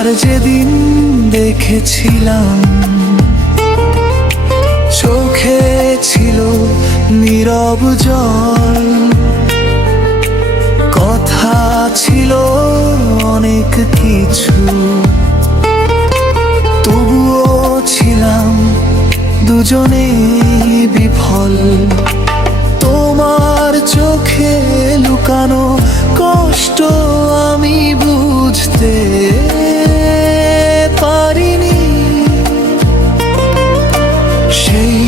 আর যেদিন দেখেছিলাম চোখে ছিল নীরব জল, কথা ছিল অনেক কিছু, তবুও ছিলাম দুজনেই বিফল। তোমার চোখে লুকানো কষ্ট আমি বুঝতে পারিনি। সেই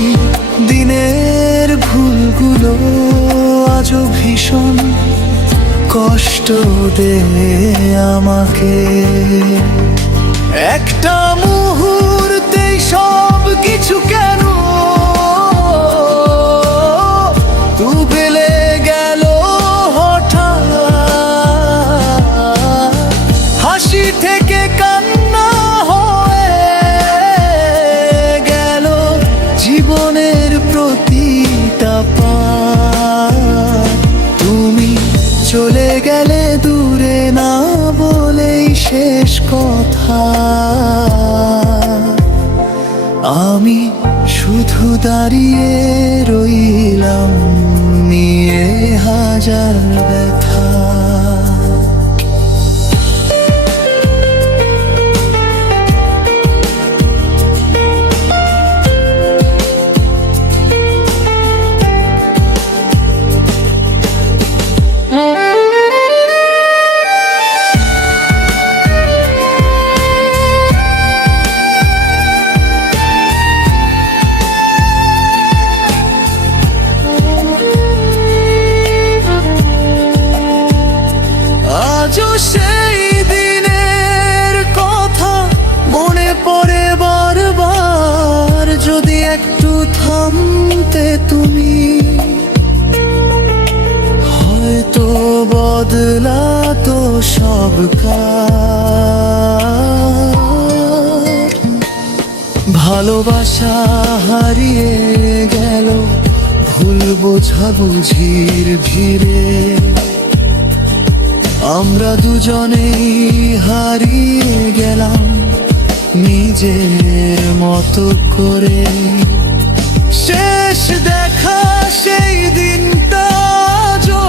দিনের ভুলগুলো আজও ভীষণ কষ্ট দেয় আমাকে। একটা মুহূর্তেই সব কিছু কেন ডুবেলে গেল হঠাৎ, হাসি থেকে কান্না হয়ে গেল জীবনের প্রতিটা পার। তুমি চলে গেলে দূরে না বলেই শেষ কথা, আমি শুধু দাঁড়িয়ে রইলাম নিয়ে হাজার ব্যথা। আজও সেই দিনের কথা মনে পড়ে বারবার, যদি একটু থামতে তুমি হয়তো বদলাতো সব কাজ। ভালোবাসা হারিয়ে গেল ভুল বোঝাবুঝির ভিড়ে, আমরা দুজনেই হারিয়ে গেলাম নিজের মতো করে। শেষ দেখা সেই দিনটা আজও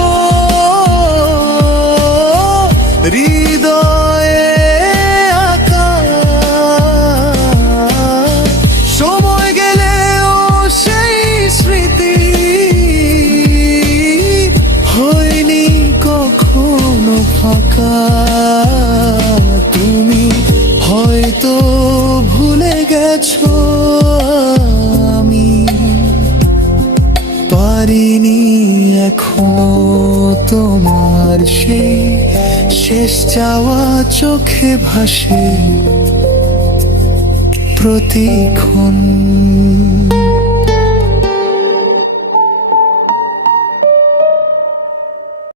হৃদয়ে আঁকা, সময় গেলেও সেই স্মৃতি হয়নি কখনো ফাঁকা। তুমি হয়তো ভুলে গেছো, আমি পারিনি এখনো তোমার সেই শেষ চাওয়া চোখে ভাসে প্রতিক্ষণ।